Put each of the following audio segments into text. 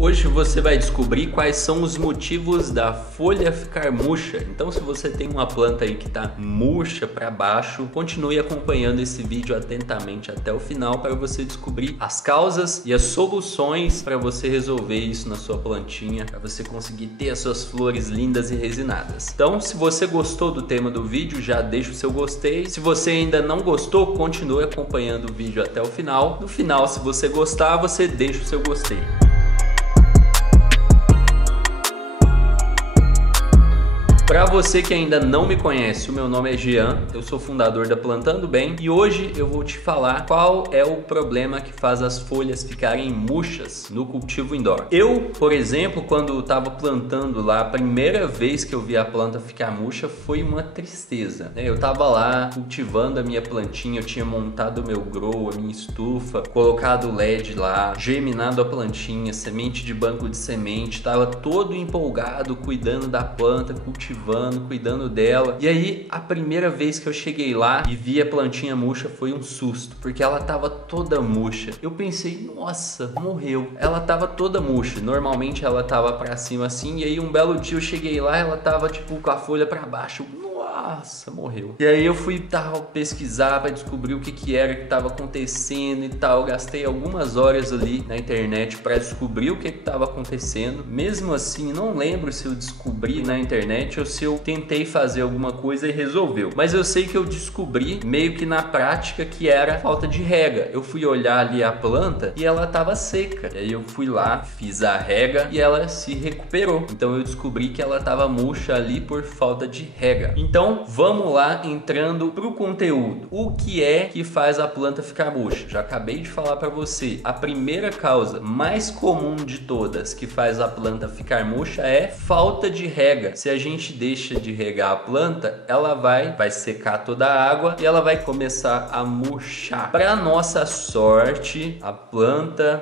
Hoje você vai descobrir quais são os motivos da folha ficar murcha. Então, se você tem uma planta aí que está murcha para baixo, continue acompanhando esse vídeo atentamente até o final para você descobrir as causas e as soluções para você resolver isso na sua plantinha, para você conseguir ter as suas flores lindas e resinadas. Então, se você gostou do tema do vídeo, já deixa o seu gostei. Se você ainda não gostou, continue acompanhando o vídeo até o final. No final, se você gostar, você deixa o seu gostei. Para você que ainda não me conhece, o meu nome é Jean, eu sou fundador da Plantando Bem e hoje eu vou te falar qual é o problema que faz as folhas ficarem murchas no cultivo indoor. Eu, por exemplo, quando estava plantando lá, a primeira vez que eu vi a planta ficar murcha foi uma tristeza, né? Eu estava lá cultivando a minha plantinha, eu tinha montado o meu grow, a minha estufa, colocado o LED lá, germinado a plantinha, semente de banco de semente, estava todo empolgado, cuidando da planta, cuidando dela. E aí, a primeira vez que eu cheguei lá e vi a plantinha murcha foi um susto, porque ela tava toda murcha. Eu pensei, nossa, morreu. Ela tava toda murcha. Normalmente ela tava pra cima assim, e aí um belo dia eu cheguei lá, ela tava tipo com a folha pra baixo. Nossa, morreu. E aí eu fui pesquisar para descobrir o que era que estava acontecendo e tal. Eu gastei algumas horas ali na internet para descobrir o que estava acontecendo. Mesmo assim, não lembro se eu descobri na internet ou se eu tentei fazer alguma coisa e resolveu. Mas eu sei que eu descobri meio que na prática que era falta de rega. Eu fui olhar ali a planta e ela estava seca. E aí eu fui lá, fiz a rega e ela se recuperou. Então eu descobri que ela estava murcha ali por falta de rega. Então vamos lá entrando pro conteúdo. O que é que faz a planta ficar murcha? Já acabei de falar para você. A primeira causa mais comum de todas que faz a planta ficar murcha é falta de rega. Se a gente deixa de regar a planta, ela vai secar toda a água e ela vai começar a murchar. Para nossa sorte,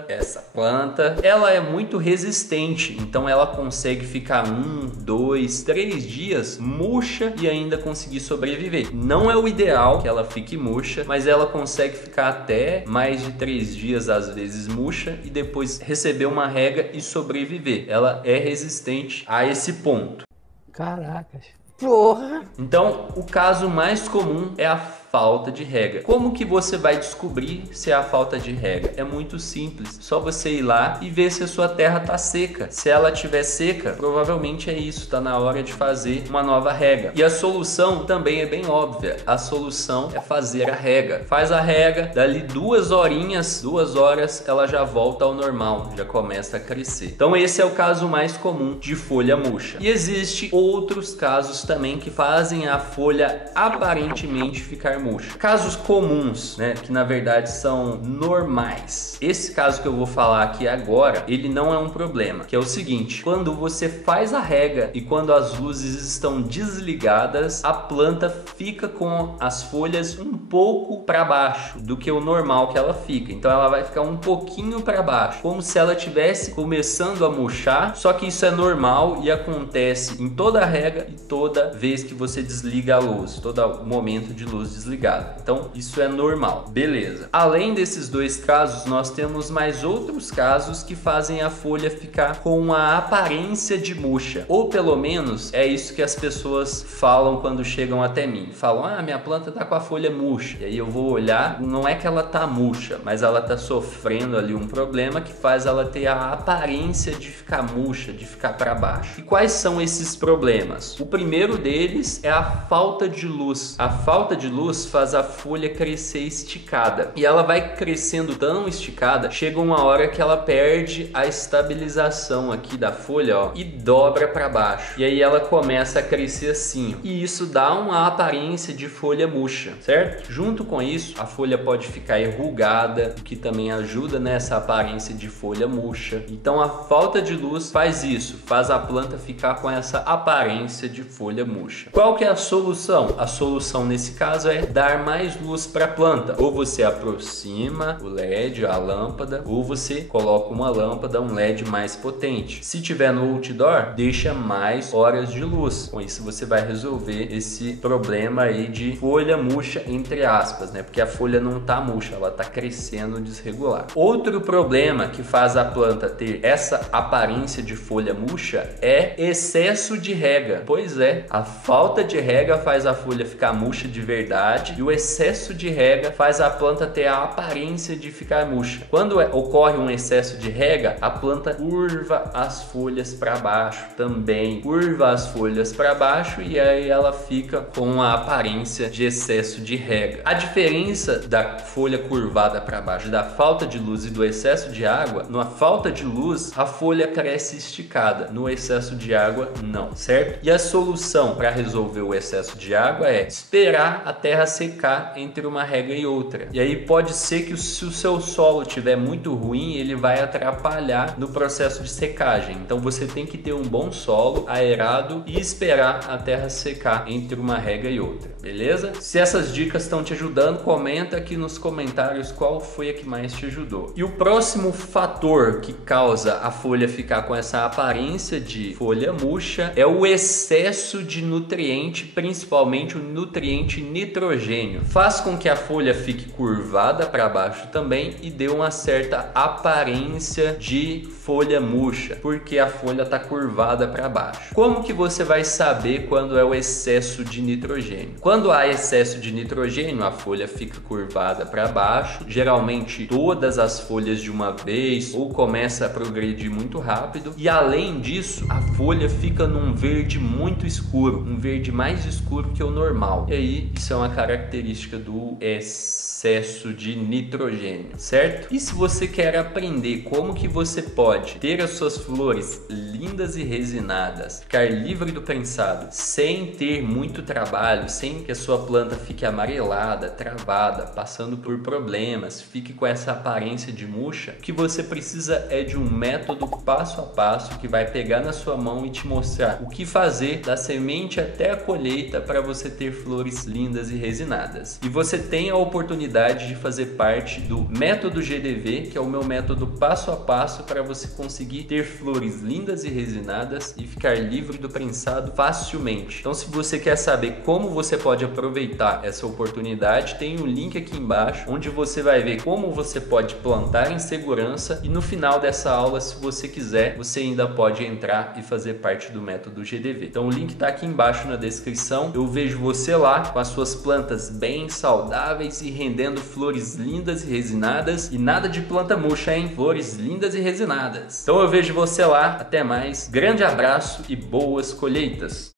essa planta, ela é muito resistente. Então ela consegue ficar 1, 2, 3 dias murcha e ainda conseguir sobreviver. Não é o ideal que ela fique murcha, mas ela consegue ficar até mais de 3 dias às vezes murcha e depois receber uma rega e sobreviver. Ela é resistente a esse ponto. Caracas. Porra! Então, o caso mais comum é a falta de rega. Como que você vai descobrir se é a falta de rega? É muito simples. Só você ir lá e ver se a sua terra tá seca. Se ela estiver seca, provavelmente é isso. Tá na hora de fazer uma nova rega. E a solução também é bem óbvia. A solução é fazer a rega. Faz a rega, dali 2 horas, ela já volta ao normal. Já começa a crescer. Então esse é o caso mais comum de folha murcha. E existe outros casos também que fazem a folha aparentemente ficar murcha. Casos comuns, né, que na verdade são normais. Esse caso que eu vou falar aqui agora, ele não é um problema, que é o seguinte: quando você faz a rega e quando as luzes estão desligadas, a planta fica com as folhas um pouco para baixo do que o normal que ela fica. Então ela vai ficar um pouquinho para baixo, como se ela estivesse começando a murchar, só que isso é normal e acontece em toda a rega e toda vez que você desliga a luz, todo momento de luz desligado. Então isso é normal, beleza. Além desses 2 casos, nós temos mais outros casos que fazem a folha ficar com a aparência de murcha, ou pelo menos é isso que as pessoas falam quando chegam até mim. Falam, minha planta tá com a folha murcha. E aí eu vou olhar, não é que ela tá murcha, mas ela tá sofrendo ali um problema que faz ela ter a aparência de ficar murcha, de ficar para baixo. E quais são esses problemas? O primeiro deles é a falta de luz. A falta de luz faz a folha crescer esticada. E ela vai crescendo tão esticada, chega uma hora que ela perde a estabilização aqui da folha, ó, e dobra para baixo. E aí ela começa a crescer assim, ó. E isso dá uma aparência de folha murcha, certo? Junto com isso, a folha pode ficar enrugada, o que também ajuda nessa aparência de folha murcha. Então a falta de luz faz isso, faz a planta ficar com essa aparência de folha murcha. Qual que é a solução? A solução nesse caso é dar mais luz para a planta. Ou você aproxima o LED, a lâmpada, ou você coloca uma lâmpada, um LED mais potente. Se tiver no outdoor, deixa mais horas de luz. Com isso você vai resolver esse problema aí de folha murcha, entre aspas, né? Porque a folha não tá murcha, ela tá crescendo desregular. Outro problema que faz a planta ter essa aparência de folha murcha é excesso de rega. Pois é, a falta de rega faz a folha ficar murcha de verdade e o excesso de rega faz a planta ter a aparência de ficar murcha. Quando ocorre um excesso de rega, a planta curva as folhas para baixo também, curva as folhas para baixo e aí ela fica com a aparência de excesso de rega. A diferença da folha curvada para baixo, da falta de luz e do excesso de água, na falta de luz a folha cresce esticada, no excesso de água não, certo? E a solução para resolver o excesso de água é esperar a terra secar entre uma rega e outra. E aí pode ser que se o seu solo estiver muito ruim, ele vai atrapalhar no processo de secagem. Então você tem que ter um bom solo aerado e esperar a terra secar entre uma rega e outra, beleza? Se essas dicas estão te ajudando, comenta aqui nos comentários qual foi a que mais te ajudou. E o próximo fator que causa a folha ficar com essa aparência de folha murcha é o excesso de nutriente, principalmente o nutriente nitrogênio. Faz com que a folha fique curvada para baixo também e dê uma certa aparência de folha murcha, porque a folha está curvada para baixo. Como que você vai saber quando é o excesso de nitrogênio? Quando há excesso de nitrogênio, a folha fica curvada para baixo, geralmente todas as folhas de uma vez ou começa a progredir muito rápido, e além disso, a folha fica num verde muito escuro, um verde mais escuro que o normal. E aí, isso é uma característica do excesso de nitrogênio, certo? E se você quer aprender como que você pode ter as suas flores lindas e resinadas, ficar livre do prensado, sem ter muito trabalho, sem que a sua planta fique amarelada, travada, passando por problemas, fique com essa aparência de murcha, o que você precisa é de um método passo a passo que vai pegar na sua mão e te mostrar o que fazer da semente até a colheita para você ter flores lindas e resinadas. E você tem a oportunidade de fazer parte do método GDV, que é o meu método passo a passo para você conseguir ter flores lindas e resinadas e ficar livre do prensado facilmente. Então, se você quer saber como você pode aproveitar essa oportunidade, tem um link aqui embaixo onde você vai ver como você pode plantar em segurança, e no final dessa aula, se você quiser, você ainda pode entrar e fazer parte do método GDV. Então o link está aqui embaixo na descrição. Eu vejo você lá com as suas plantas bem saudáveis e rendendo flores lindas e resinadas, e nada de planta murcha, hein? Flores lindas e resinadas. Então eu vejo você lá. Até mais. Grande abraço e boas colheitas.